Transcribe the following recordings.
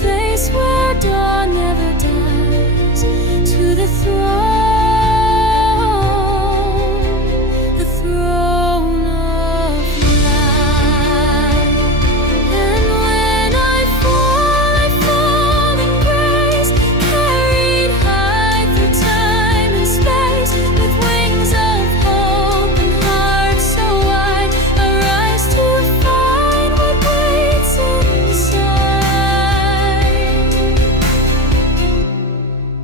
place where dawn never dies, to the throne, the throne of light. And when I fall in grace, carried high through time and space, with wings of hope and heart so wide, arise to find what waits inside.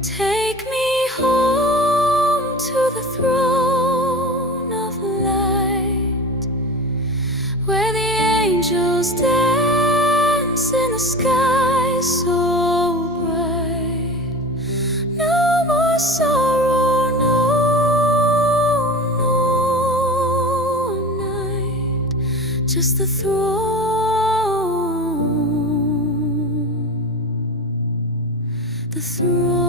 Take me home to the throne of light, where the angels dance in the sky so bright. No more sorrow, no night, just the throne, the throne.